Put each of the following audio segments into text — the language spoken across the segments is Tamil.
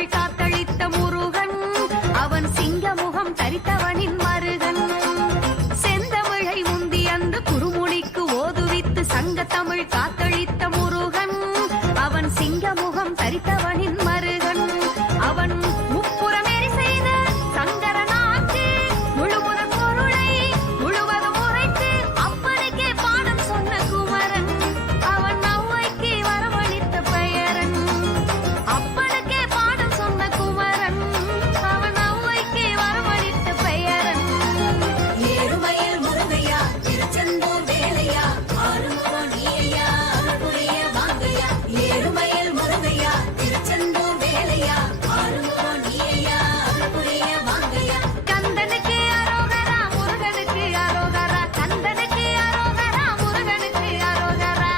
தமிழ் காத்தளித்த முருகன் அவன் சிங்கமுகம் தரித்தவனின் மருகன் செந்தமிழை முந்தி அந்த குறுமுடிக்கு ஓதுவித்து சங்க தமிழ் காத்தளித்த முருகன் அவன் சிங்கமுகம் தரித்தவனின் மருகன் அவன் முப்புறமேறி செய்த சங்கரனாக்கு முழுமுதற் பொருளை முழுவதும் உரைத்து அப்பனுக்கே பாடம் சொன்ன குமரன் அவன் ஔவைக்கு வரவழைத்த பெயரன் அப்பனுக்கே பாடம் சொன்ன குமரன் அவன் ஔவைக்கு வரவழைத்த பெயரன் ஏறுமயில் முருகையா திருச்செந்தூர் வேலையா ஆறுமுகம் நீயா அருள்புரிய வாங்கையா ஏறுமயில் முருகையா திருச்செந்தூர் வேலையா ஆறுமுகம் நீயா அருள்புரிய வாங்கையா கந்தனுக்கு அரோகரா முருகனுக்கு அரோகரா கந்தனுக்கு அரோகரா முருகனுக்கு அரோகரா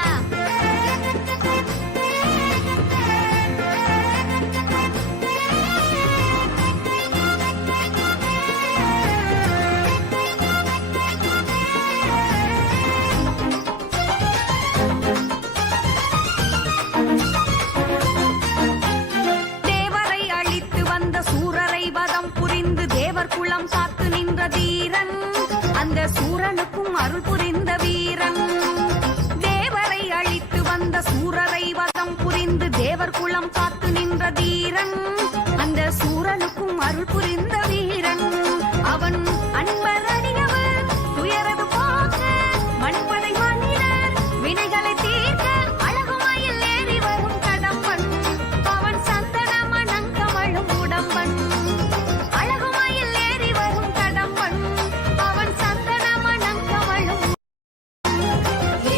தேவரை அழித்து வந்த சூரரை வதம் புரிந்து தேவர் குலம் காத்து நின்ற தீரன் அந்த சூரனுக்கும் அருள் புரிந்த வீரன் தேவரை அழித்து வந்த சூரரை வதம் புரிந்து தேவர் குலம் காத்து நின்ற தீரன் அந்த சூரனுக்கும் அருள் புரிந்த வீரன் அவன் அன்பர் அடியவர் துயரது போக்க மண்படை மனிதர் வினைகளை தீர்க்க அழகுமயில் ஏறி வரும் கடம்பன் அவன் சந்தன மணங்கமழும் உடம்பன் அழகுமயில் ஏறி வரும் கடம்பன் அவன் சந்தன மணங்கமழும்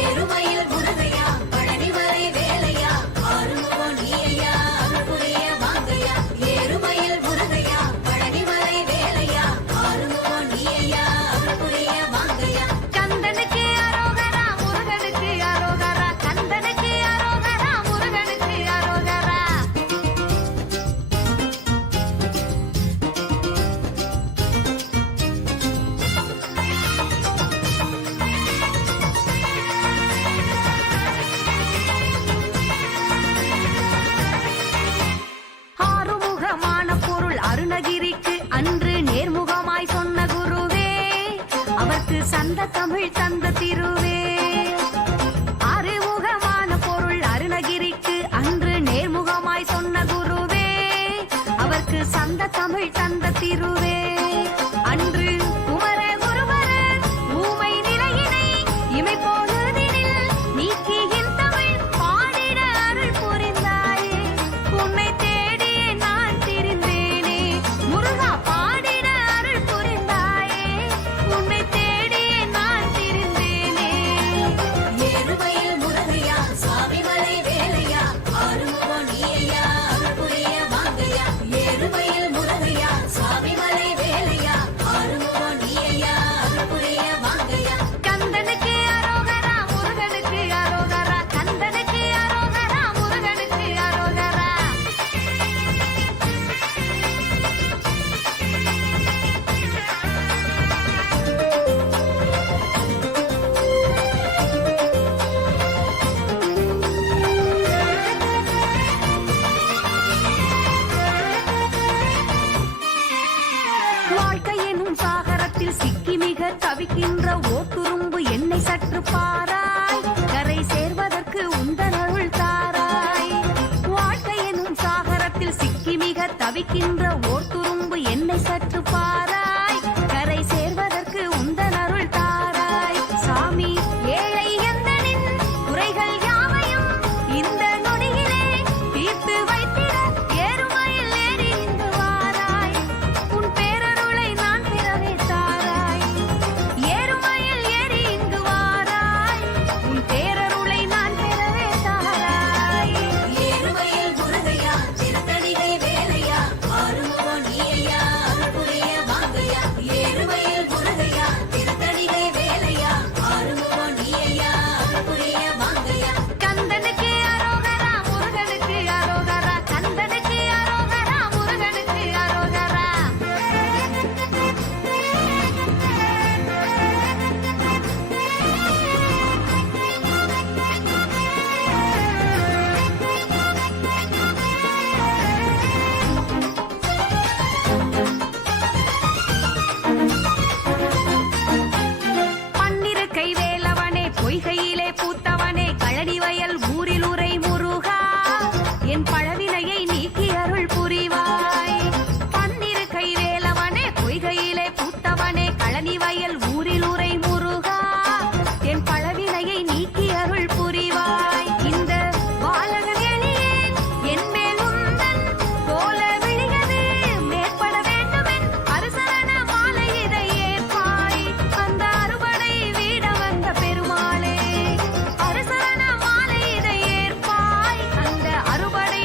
ஏறுமயில் முருகையா பழனிமலை வேலையா ஆறுமுகம் நீயா அருள்புரிய வாங்கையா ஏறுமயில் முருகையா பழனிமலை வேலையா ஆறுமுகம் நீயா அருள்புரிய வாங்கையா கந்தனுக்கு அரோகரா முருகனுக்கு அரோகரா கந்தனுக்கு அரோகரா முருகனுக்கு அரோகரா ஆறுமுகமான பொருள் அருணகிரிக்கு அன்று நேர்முகமாய் சொன்ன குருவே அவர்க்கு சந்த தமிழ் தந்த திருவே ஆறுமுகமான பொருள் அருணகிரிக்கு அன்று நேர்முகமாய் சொன்ன குருவே அவர்க்கு சந்த தமிழ் தந்த திருவே அன்று குமர குருவரர் ஊமை நிலையினை இமை பொழுதினில் நீக்கியின் தமிழ் பாடிட அருள் புரிந்தாயே உன்னை தேடியே நான் திரிந்தேனே முருகா பாடிட அருள் புரிந்தாயே உன்னை தேடியே நான் திரிந்தேனே ஏறுமயில் முருகையா சுவாமிமலை வேலையா ஆறுமுகம் நீயா அருள்புரிய வாங்கையா ஏறுமயில் முருகையா சுவாமிமலை வேலையா ஆறுமுகம் நீயா அருள்புரிய வாங்கையா கந்தனுக்கு அரோகரா முருகனுக்கு அரோகரா கந்தனுக்கு அரோகரா முருகனுக்கு அரோகரா வாழ்க்கை எனும் சாகரத்தில் சிக்கி மிக தவிக்கின்ற ஓட்டுரும்பு என்னை சற்று பாராய் கரை சேர்வதற்கு உந்தனருள் தாராய் வாழ்க்கை எனும் சாகரத்தில் சிக்கி மிக தவிக்கின்ற ஓட்டுரும்பு என்னை சற்று பாராய் கரை சேர்வதற்கு உந்தனருள் தாராய் சாமி ஏழை எந்தனின் குறைகள் யாவையும் இந்த நொடியிலே தீர்த்து வைத்திட ஏறுமயில் ஏறி இங்கு வாராய் உன் பேரருளை நான் பெறவே தாராய் ஏறுமயில் ஏறி இங்கு வாராய் உன் பேரருளை நான் பெறவே தாராய் ஏறுமயில் முருகையா திருத்தணிகை வேலையா ஆறு என் பழவினையை நீக்கி அருள் புரிவாய். பன்னிரு கை வேலவனே, பொய்கையிலே பூத்தவனே, கழனி வயல் ஊரில் உரை முருகா, என் பழவினையை நீக்கி அருள் புரிவாய். இந்த பாலகன் எளியேன் என் மேல் உந்தன் கோல விழியது மேற்பட வேண்டுமென் அரசரண மாலை இதை ஏற்பாய். அந்த அறுபடை வீட வந்த பெருமாளே, அரசரண மாலை இதை ஏற்பாய். அந்த அறுபடை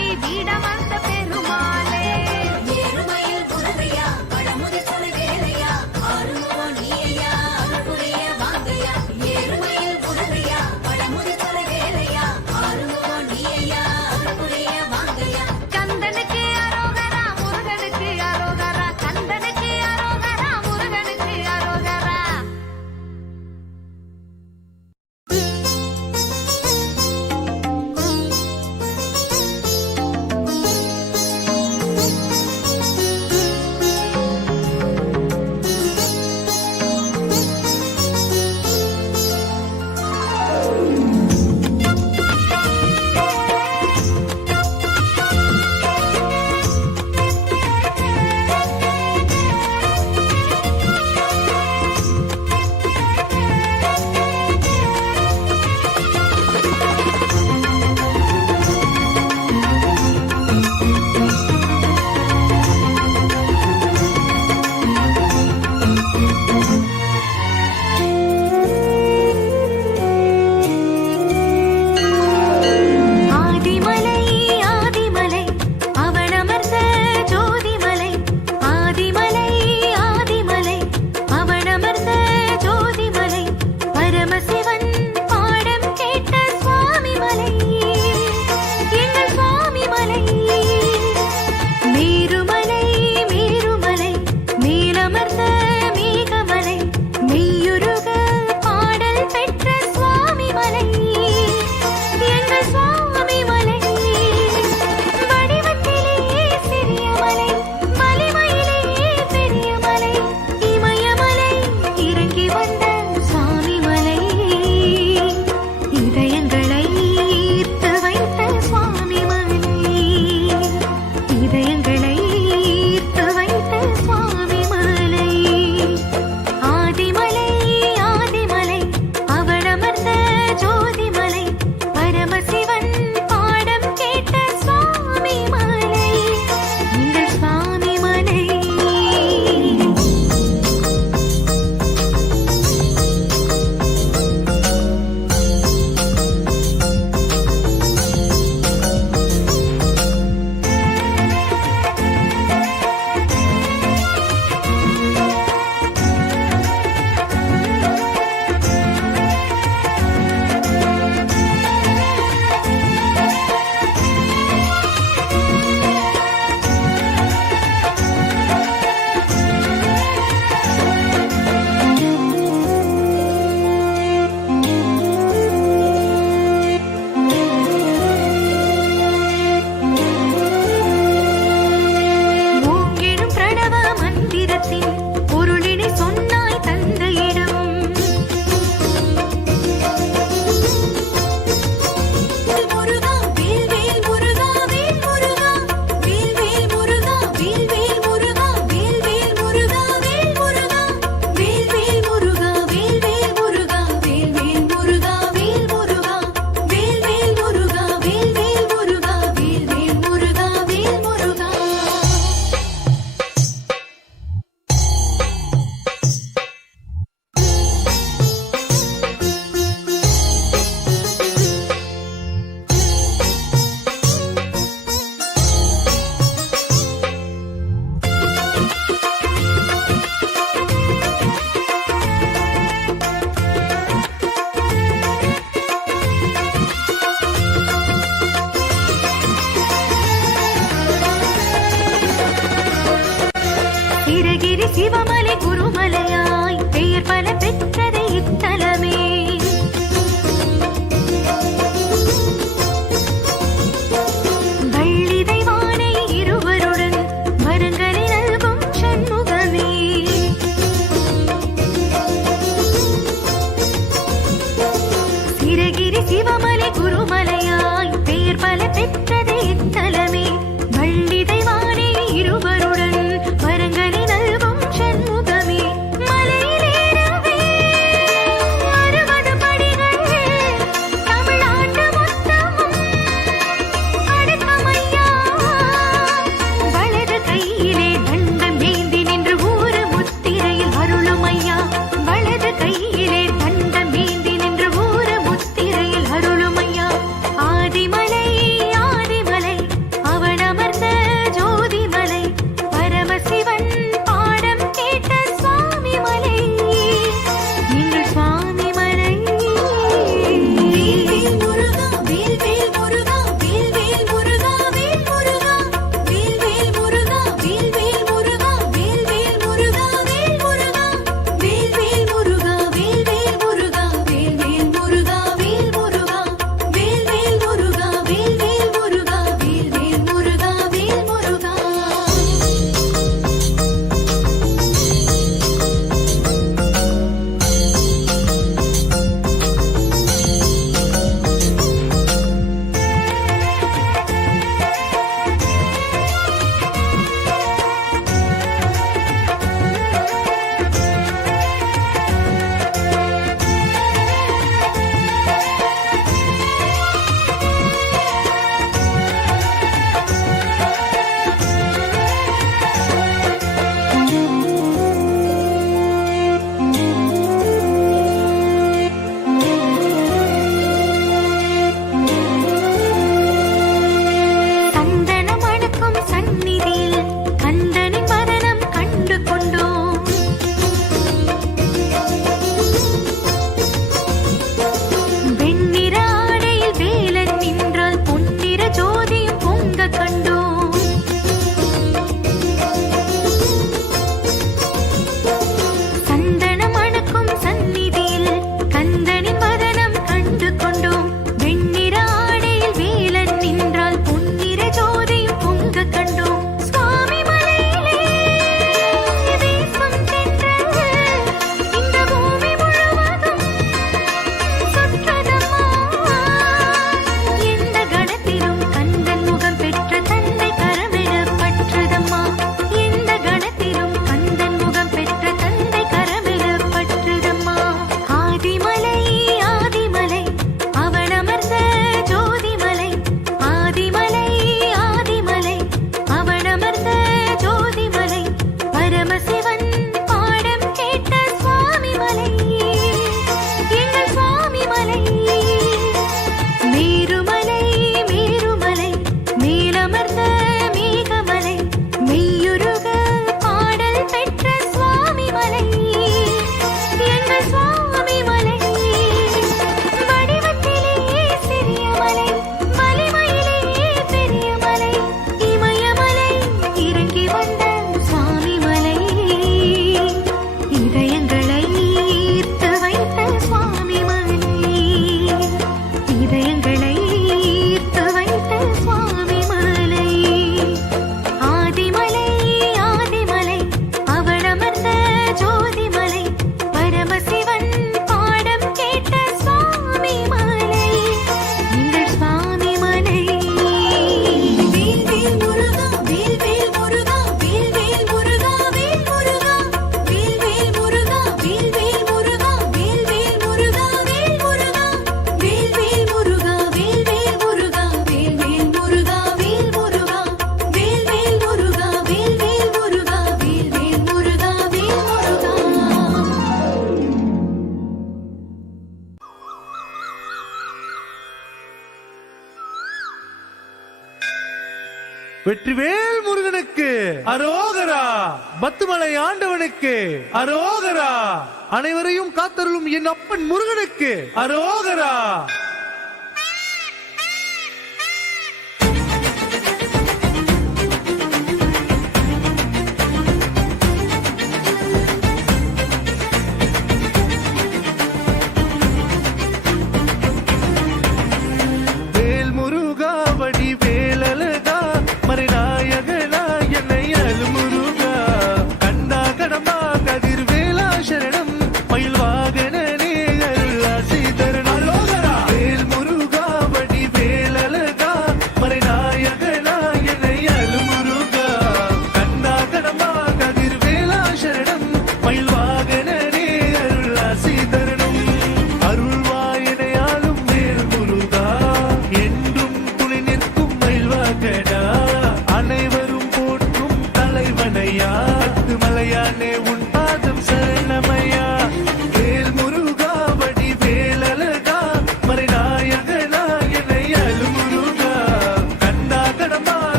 வெற்றிவேல் முருகனுக்கு அரோகரா. பத்துமலை ஆண்டவனுக்கு அரோகரா. அனைவரையும் காத்தருளும் என் அப்பன் முருகனுக்கு அரோகரா.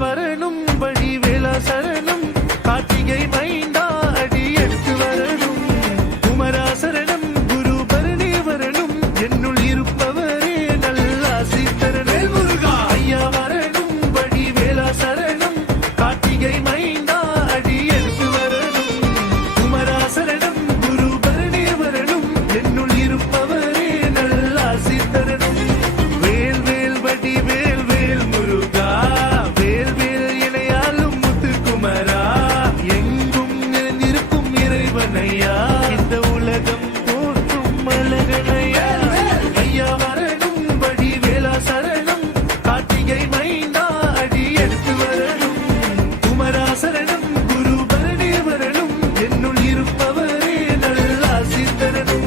வரணும் வழி வேளா சரணம். கார்த்திகை மைந்தா அடி எடுத்து வரணும். குமரா சரணம் குரு பரணி வரணும். என்னுள் இருப்பவரே நல்லாசி தரணும். முருகா ஐயா வரணும் வழி வேளா சரணம். கார்த்திகை மைந்தா அடி எடுத்து வரணும். குமரா சரணம் குரு பரணி வரணும். என்னுள் இருப்பவரே நல்லாசி தரணும். வேல் வேல் வடி வேல் வேல் முருகா. இந்த உலகம் போற்றும் மலகனையா. ஐயா வரணும் வழி வேளா சரணம். கார்த்திகை மைந்தா அடி எடுத்து வரணும். குமரா சரணம் குரு பரணி வரணும். என்னுள் இருப்பவரே நல்லாசி தரணும்.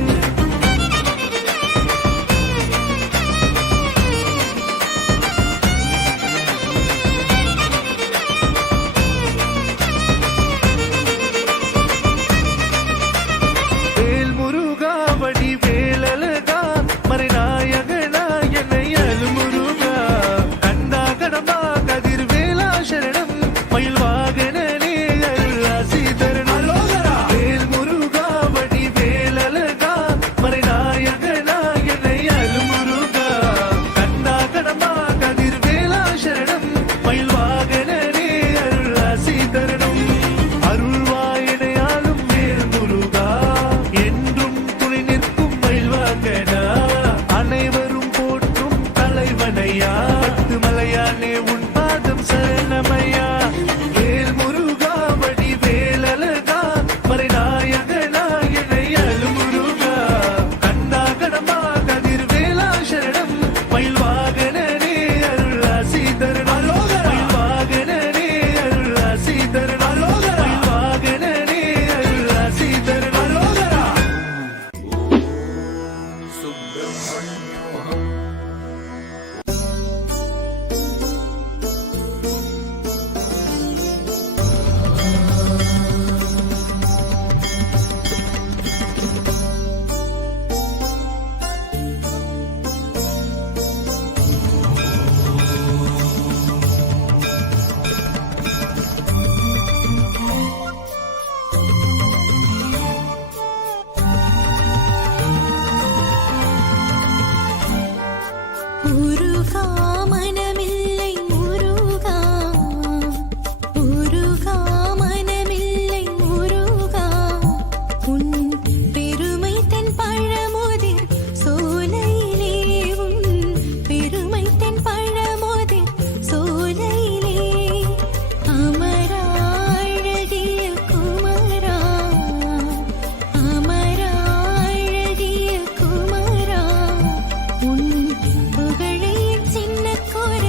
பத்துமலையானே உன் பாதம் சரணமையா. வேல் முருகா வடி வேலழகா. மறைநாயகனா என்னை அருள்முருகா. கண்ணா கடமா கதிர் வேளா சரணம். மயில் வாகனனே அருளாசி தரணம். மயில் வாகனனே அருளாசி தரணம். மயில் வாகனனே அருளாசி தரணம். முருகா மனமில்லை முருகா. முருகா மனமில்லை முருகா. உன் பெருமை தென் பழமுதிர் சோலையிலே. உன் பெருமை தென் பழமுதிர் சோலையிலே. அமரா அழகிய குமரா. அமரா அழகிய குமரா. உன் புகழை சின்ன கோர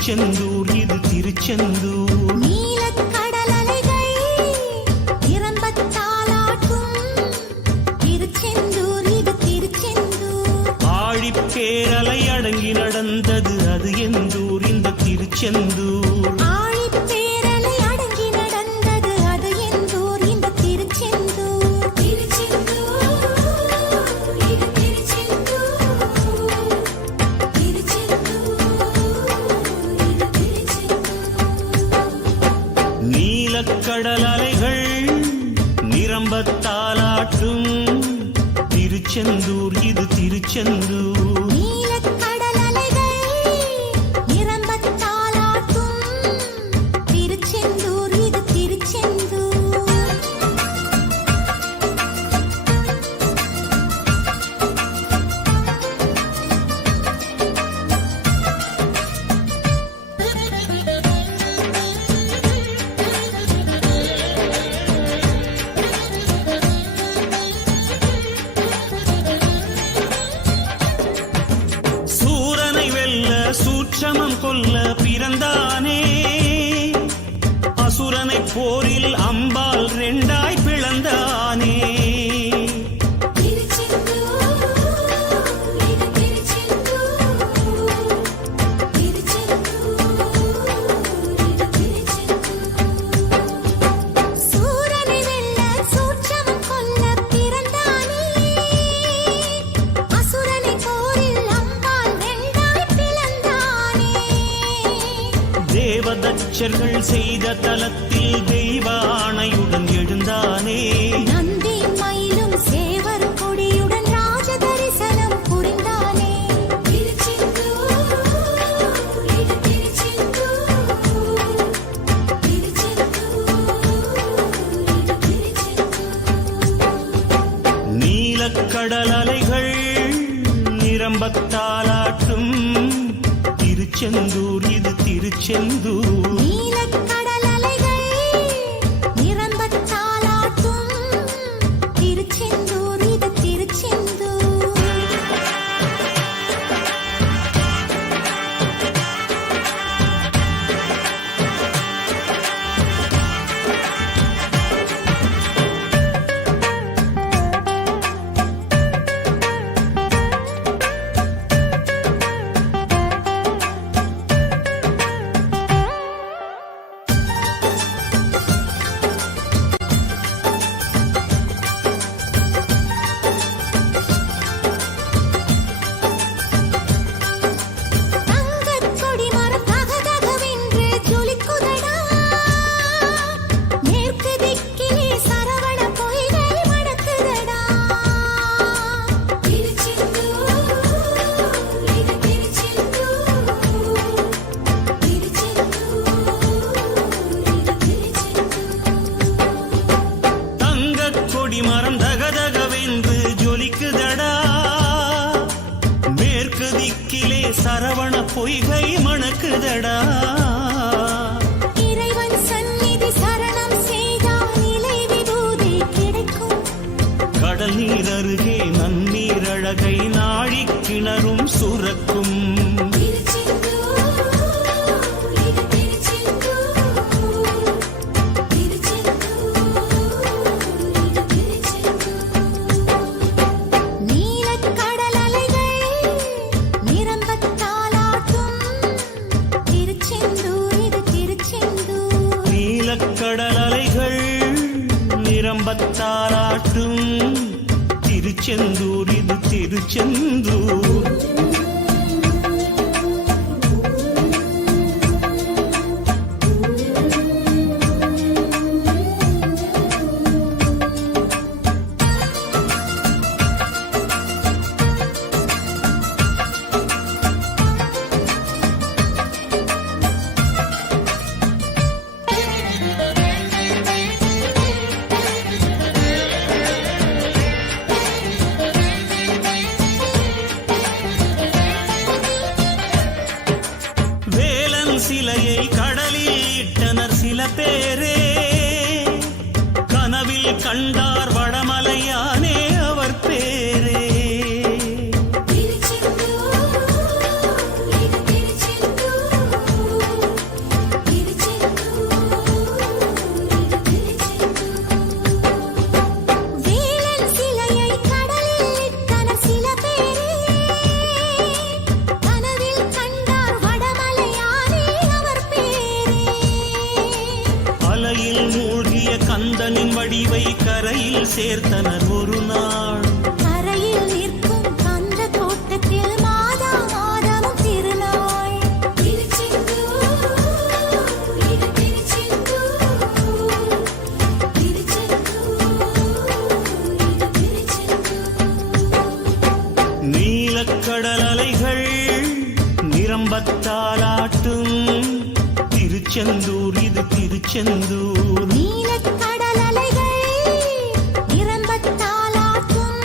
திருச்செந்தூர் இது திருச்செந்தூர். நீலக்கடல் அலைகள் நிரம்பத் தாலாட்டும் திருச்செந்தூர் இது திருச்செந்தூர். ஆழிப்பேரலை அடங்கி நடந்தது அது எந்தூர் இந்த திருச்செந்தூர். ஆழிப்பேரலை அடங்கி நடந்தது அது எந்தூர் இந்த திருச்செந்தூர். திருச்செந்தூர் இது திருச்செந்தூர். திருச்செந்தூர் இது திருச்செந்தூர். நீலக்கடல் அலைகள் நிரம்பத் தாலாட்டும் திருச்செந்தூர் இது திருச்செந்தூர். நீலக்கடல் அலைகள் நிரம்பத் தாலாட்டும் திருச்செந்தூர் இது திருச்செந்தூர். சூரனை வெல்ல சூட்சமம் கொல்ல பிறந்தானே, அசுரனை போரில் அம்பால் ரெண்டாய் பிளந்தானே. திருச்செந்தூர் இது திருச்செந்தூர். திருச்செந்தூர் இது திருச்செந்தூர். சூரனை வெல்ல சூட்சமம் கொல்ல பிறந்தானே, அசுரனை போரில் அம்பால் ரெண்டாய் பிளந்தானே. தேவதச்சர்கள் செய்த தலத்தில் தெய்வ ஆணையுடன் எழுந்தானே. நந்தி மயிலும் சேவர் கொடியுடன் ராஜ தரிசனம் புரிந்தானே. திருச்செந்தூர் இது திருச்செந்தூர். திருச்செந்தூர் இது திருச்செந்தூர். நீலக்கடல் அலைகள் நிரம்பத் தாலாட்டும் திருச்செந்தூர் இது திருச்செந்தூர். நீலக்கடல் அலைகள் நிரம்பத் தாலாட்டும் திருச்செந்தூர் இது திருச்செந்தூர். தங்கக் கொடிமரம் தகதகவென்று ஜொலிக்குதடா. மேற்கு திக்கிலே சரவண பொய்கை மணக்குதடா. திருச்செந்தூர் இது திருச்செந்தூர். திருச்செந்தூர் இது திருச்செந்தூர். தங்கக் கொடி மரம் தகதகவென்று ஜொலிக்குதடா, மேற்கு திக்கிலே சரவண பொய்கை மணக்குதடா. இறைவன் சந்நிதி சரணம் செய்தால் நிலை விபூதி கிடைக்கும். கடல் நீர் அருகே நன்னீர் அழகை நாழிக் கிணறும் சுரக்கும். திருச்செந்தூர் இது திருச்செந்தூர். திருச்செந்தூர் இது திருச்செந்தூர். நீலக்கடல் அலைகள் நிரம்பத் தாலாட்டும் திருச்செந்தூர் இது திருச்செந்தூர். நீலக்கடல் அலைகள் நிரம்பத் தாலாட்டும் திருச்செந்தூர் இது திருச்செந்தூர். கரையில் மூழ்கிய கந்தனின் வடிவை கரையில் சேர்த்தனர் ஒரு நாள். கரையில் நிற்கும் கந்த தோட்டத்தில் மாதா மாதமும் திருநாள். திருச்செந்தூர் இது திருச்செந்தூர், திருச்செந்தூர் இது திருச்செந்தூர். நீலக்கடல் அலைகள் நிரம்பத்தாலாட்டும் திருச்செந்தூர் இது திருச்செந்தூர். நீலக்கடல் அலைகள் நிரம்பத்தாலாட்டும்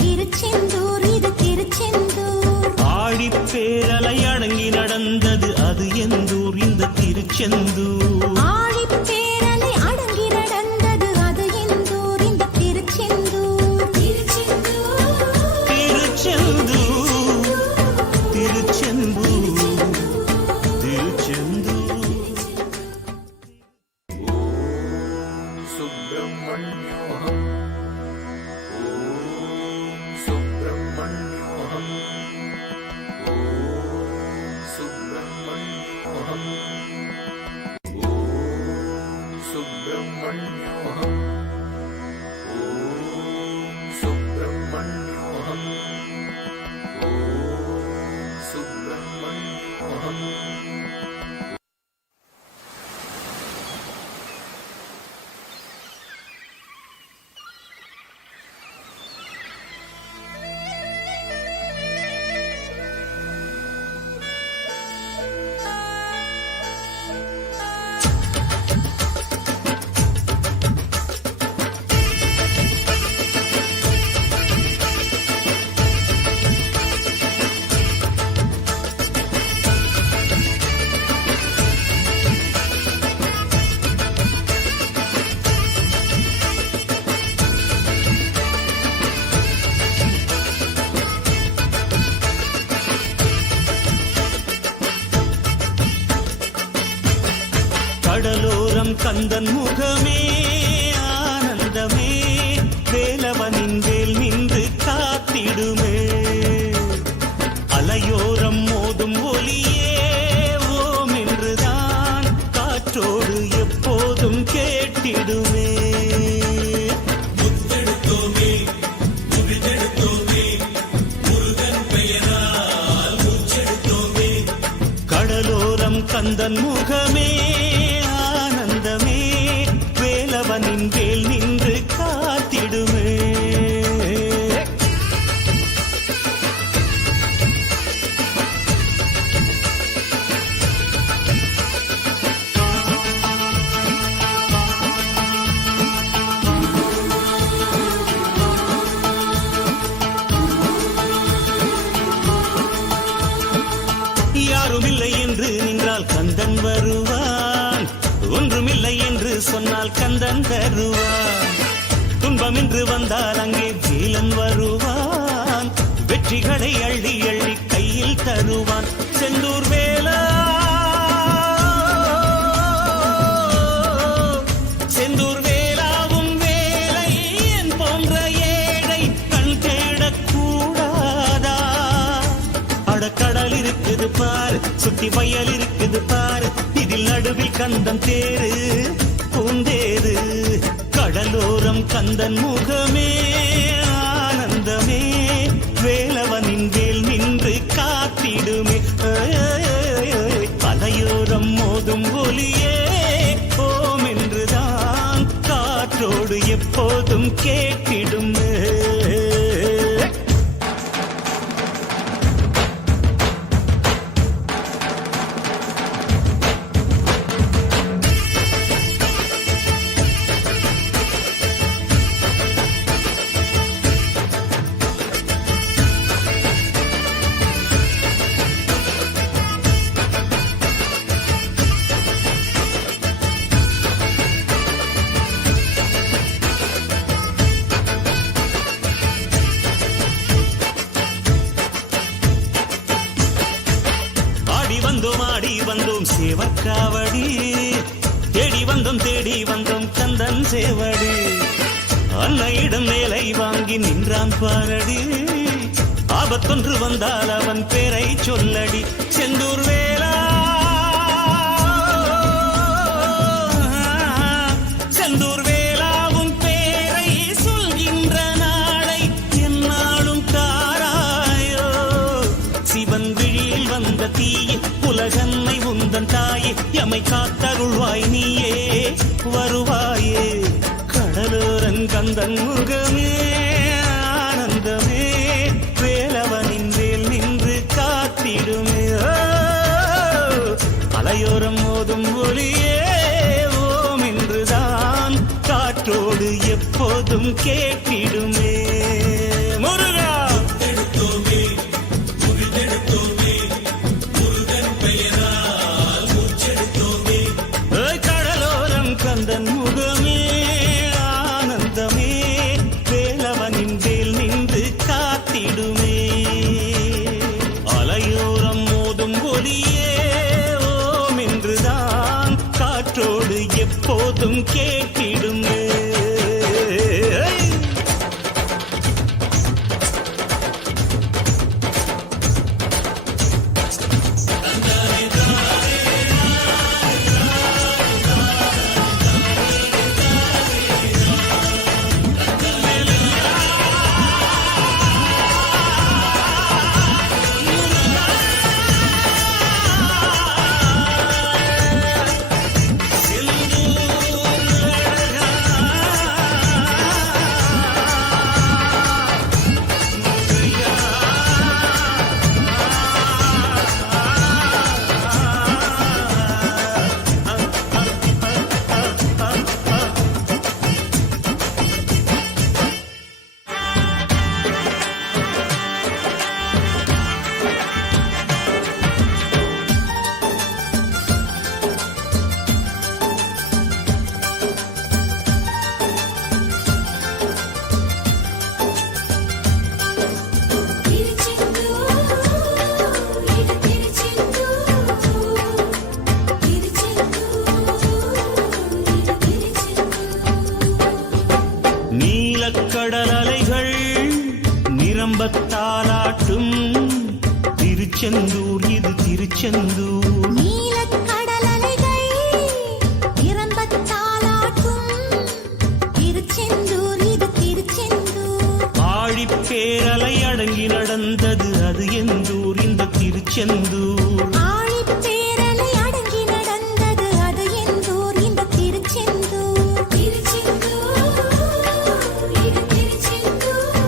திருச்செந்தூர் இது திருச்செந்தூர். ஆழிப்பேரலை அடங்கி நடந்தது அது எந்தூர் இந்த திருச்செந்தூர். ஆழிப்பேரலை அடங்கி நடந்தது அது எந்தூர் இந்த திருச்செந்தூர். திருச்செந்தூர் திருச்செந்தூர் திருச்செந்தூர் திருச்செந்தூர். சுப்பிரமணியோகம் ஓம் சுப்பிரமணியோகம் ஓம் சுப்பிரமணியோகம் ஓம் சுப்பிரமணியோகம் ஓம் சுப்பிரமணியோகம் ஓம் சுப்பிரமணியோகம். கடலோரம் கந்தன் முகமே ஆனந்தமே வேலவனின் வேல் நின்று காத்திடுமே. அலையோரம் மோதும் ஒலியே ஓம் என்றுதான் காற்றோடு எப்போதும் கேட்டிடுமே. முத்தெடுத்தோமே முறிதெடுத்தோமே முருகன் பெயரால் மூச்செடுத்தோமே. கடலோரம் கந்தன் முகமே ஆனந்தமே வேலவனின் வேல் நின்று காத்திடுமே. யாருமில்லை என்று நின்றால் கந்தன் வருவான், ஒன்றுமில்லை என்று சொன்னால் கந்தன் தருவான். துன்பம் என்று வந்தால் அங்கே வேலன் வருவான், வெற்றிகளை அள்ளி அள்ளி கையில் தருவான். செந்தூர் வேலா செந்தூர் வேலாவும் வேலை என் போன்ற ஏழை கண் தேடக்கூடாதா? அடக்கடல் இருக்குது பாரு, சுத்தி வயல் இருக்குது பாரு, இதில் நடுவில் கந்தன் தேரு பூந்தேரு. கடலோரம் கந்தன் முகமே ஆனந்தமே வேலவனின் வேல் நின்று காத்திடுமே. பலையோரம் மோதும் ஒலியே ஓம் என்றுதான் காற்றோடு எப்போதும் கேட்டிடுமே. ஆடி வந்தோம் சேவக்காவடி, தேடி வந்தோம் கந்தன் சேவடி. அன்னையிடம் மேலை வாங்கி நின்றான் பாரடி, ஆபத்தொன்று வந்தால் அவன் பேரை சொல்லடி. செந்தூர் வேலா வருவாயே கடலோரன் கந்தன் முகமே ஆனந்தமே வேலவனின் வேல் நின்று காத்திடுமே அலையோரம் மோதும் ஒளியே ஓம் என்றுதான் காற்றோடு எப்போதும் கேட்டிடுமே முருகா கடலோரம் கந்தன் முகமே ஆனந்தமே வேலவனின் வேல் நின்று காத்திடுமே அலையோரம் மோதும் ஒளியே ஓம் என்றுதான் காற்றோடு எப்போதும் கேட்டிடுமே நீலக்கடல் அலைகள் நிரம்பத்தாலாட்டும் திருச்செந்தூர் இது திருச்செந்தூர் நீலக்கடல் அலைகள் நிரம்பத்தாலாட்டும் திருச்செந்தூர் இது திருச்செந்தூர் ஆழிப்பேரலை அடங்கி நடந்தது அது எந்தூர் இந்த திருச்செந்தூர் ஆழிப்பேரலை அடங்கி நடந்தது அது எந்தூர் இந்த திருச்செந்தூர் திருச்செந்தூர் இது திருச்செந்தூர்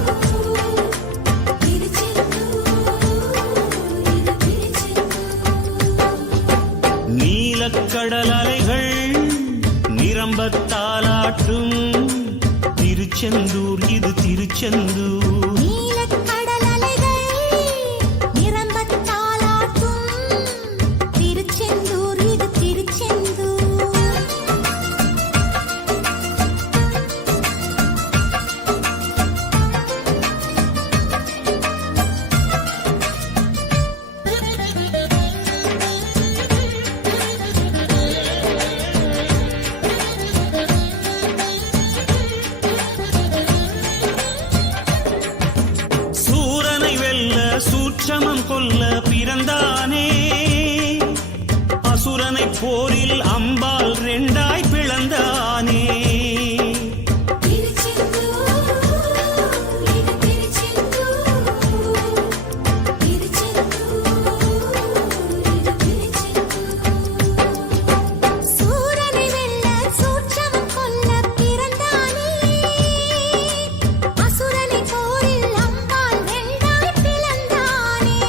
இது திருச்செந்தூர் நீலக்கடல் அலைகள் நிரம்பத்தாலாட்டும் திருச்செந்தூர் இது திருச்செந்தூர் நீலக்கடல் அலைகள் நிரம்பத்தாலாட்டும் திருச்செந்தூர் இது திருச்செந்தூர் சூரனை வெல்ல சூட்சமம் கொல்ல பிறந்தானே அசுரனை போரில் அம்பால் ரெண்டாய் பிளந்தானே திருச்செந்தூர் இது திருச்செந்தூர் இது திருச்செந்தூர் சூரனை வெல்ல சூட்சமம் கொல்ல பிறந்தானே அசுரனை போரில் அம்பால் ரெண்டாய் பிளந்தானே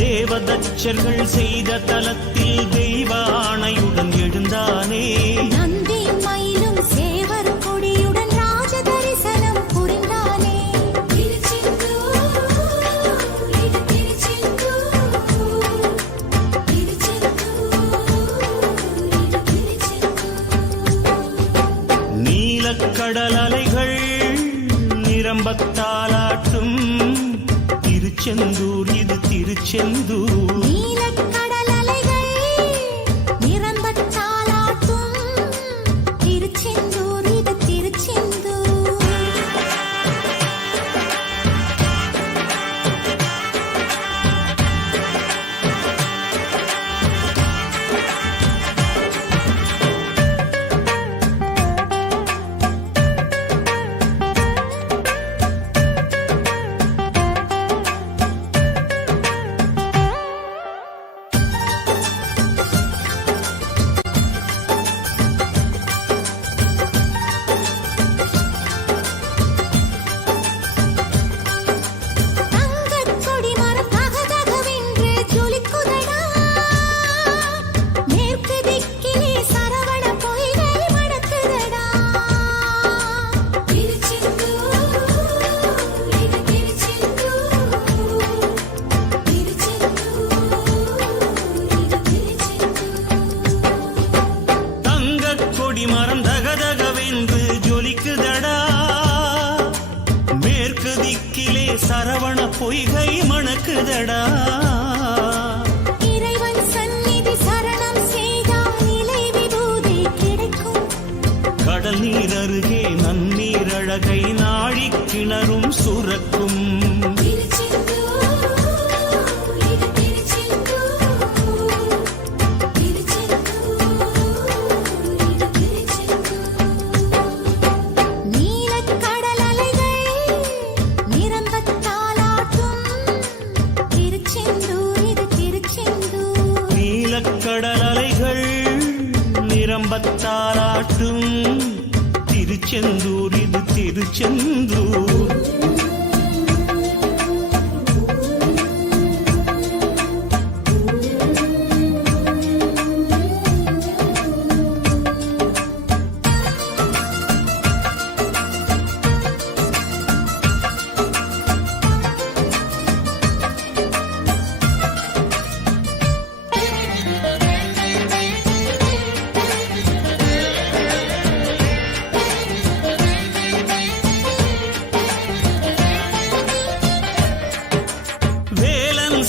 தேவதச்சர்கள் செய்த தலத்தில் தெய்வ ஆணையுடன் எழுந்தானே நந்தி மயிலும் சேவர் கொடியுடன் ராஜ தரிசனம் புரிந்தானே திருச்செந்தூர் இது திருச்செந்தூர் இது திருச்செந்தூர் நீலக்கடல் அலைகள் நிரம்பத்தாலாட்டும் திருச்செந்தூர் இது திருச்செந்தூர் நீலக்கடல் அலைகள் நிரம்பத்தாலாட்டும் திருச்செந்தூர் இது திருச்செந்தூர் கொடிமரம் தகதகவென்று ஜொலிக்குதடா மேற்கு திக்கிலே சரவண பொய்கை மணக்குதடா இறைவன் சந்நிதி சரணம் செய்தால் நிலை விபூதி கிடைக்கும். கடல் நீர் அருகே நன்னீர் அழகை நாழிக் கிணறும் சுரக்கும் திருச்செந்தூர், இது திருச்செந்தூர். திருச்செந்தூர், இது திருச்செந்தூர். நீலக்கடல் அலைகள் நிரம்பத் தாலாட்டும். திருச்செந்தூர், இது திருச்செந்தூர். நீலக்கடல் அலைகள் நிரம்பத்தாலாட்டும் திருச்செந்தூர் இது திருச்செந்தூர்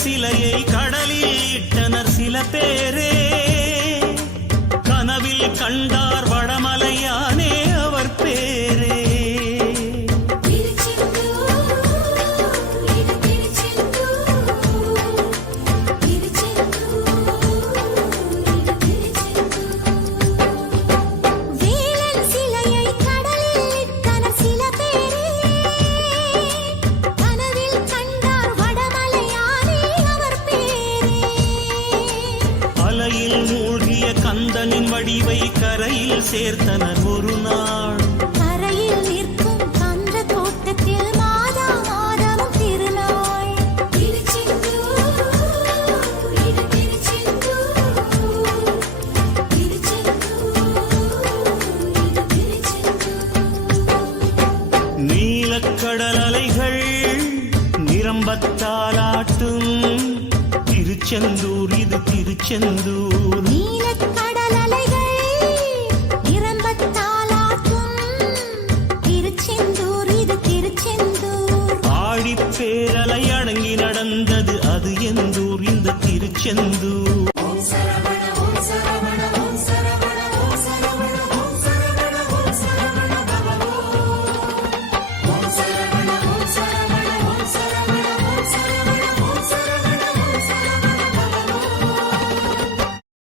சிலையை கடலில் இட்டனர் சில பேரே கனவில் கண்டார் வடமலையானே அவர் பேரே திருச்செந்தூர், இது திருச்செந்தூர். திருச்செந்தூர், இது திருச்செந்தூர். வேலன் சிலையை கடலில் இட்டனர் சில பேரே கனவில் கண்டார் வடமலையானே அவர் பேரே. அலையில் மூழ்கிய கந்தனின் வடிவை கரையில் சேர்த்தனர் ஒரு நாள் கரையில் நிற்கும் கந்த தோட்டத்தில் மாதா மாதமும் திருநாள். திருச்செந்தூர், இது திருச்செந்தூர். திருச்செந்தூர், இது திருச்செந்தூர். நீலக்கடல் அலைகள் நிரம்பத்தாலாட்டும் திருச்செந்தூர் இது திருச்செந்தூர் நீலக்கடல் அலைகள் நிரம்பத் தாலாட்டும். திருச்செந்தூர், இது திருச்செந்தூர். ஆழிப்பேரலை அடங்கி நடந்தது அது எந்தூர் இந்த திருச்செந்தூர்